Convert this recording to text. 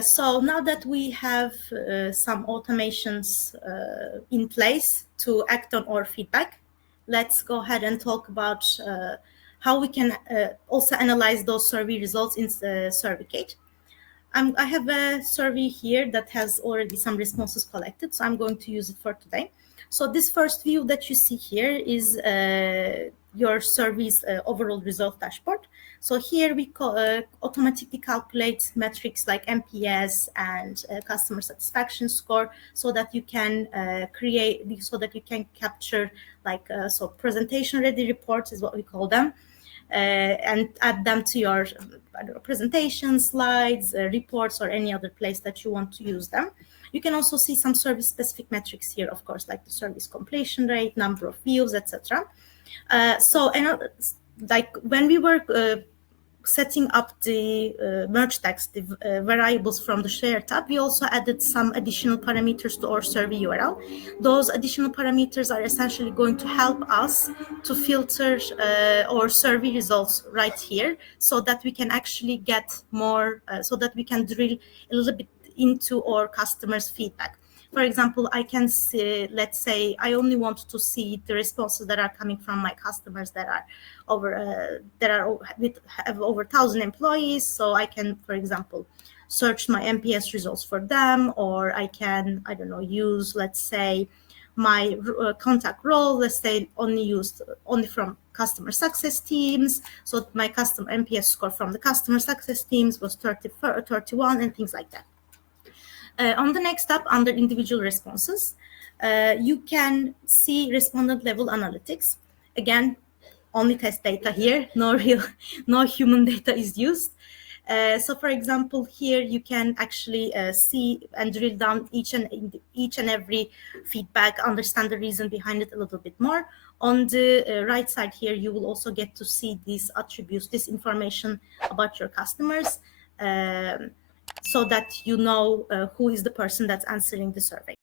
So now that we have some automations in place to act on our feedback, let's go ahead and talk about how we can also analyze those survey results in Survicate. I have a survey here that has already some responses collected, so I'm going to use it for today. So this first view that you see here is your survey's overall result dashboard. So here we automatically calculate metrics like NPS and customer satisfaction score, so that you can capture like so presentation ready reports is what we call them. And add them to your presentation slides, reports, or any other place that you want to use them. You can also see some service specific metrics here, of course, like the service completion rate, number of views, etc. Like when we were setting up the merge text, the variables from the share tab, we also added some additional parameters to our survey URL. Those additional parameters are essentially going to help us to filter our survey results right here, so that we can actually get more, so that we can drill a little bit into our customers' feedback. For example, I can see, let's say I only want to see the responses that are coming from my customers that are have over 1,000 employees. So I can, for example, search my NPS results for them, or I can, I don't know, use, let's say, my contact role, let's say only from customer success teams. So my customer NPS score from the customer success teams was 31 and things like that. On the next tab, under individual responses, you can see respondent level analytics. Again, only test data here, no human data is used. So for example, here you can actually see and drill down each and every feedback, understand the reason behind it a little bit more. On the right side here, you will also get to see these attributes, this information about your customers, so that you know who is the person that's answering the survey.